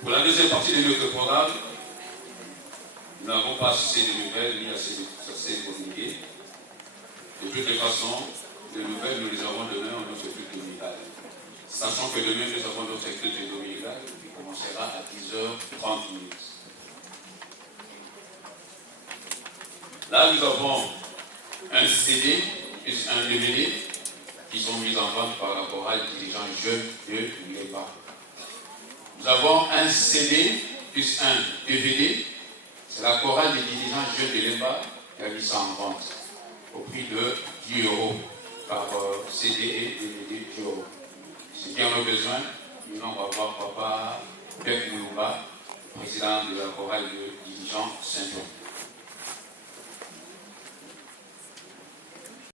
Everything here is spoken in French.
Pour la deuxième partie de notre programme, nous n'avons pas assez de nouvelles ni assez communiquées. De toutes les façons, les nouvelles, nous les avons demain dans notre culte dominical. Sachant que demain, nous avons notre culte dominical qui commencera à 10h30. Là, nous avons un CD plus un DVD qui sont mis en vente par la chorale dirigeant Jeunes de l'Emba. Nous avons un CD plus un DVD. C'est la chorale des dirigeants Jeunes de l'Emba qui a mis ça en vente au prix de 10 € par CD et DVD 10 €. Ceux qui en ont besoin, nous on va voir Papa Pep Moulumba, président de la chorale de dirigeants Saint-Jean.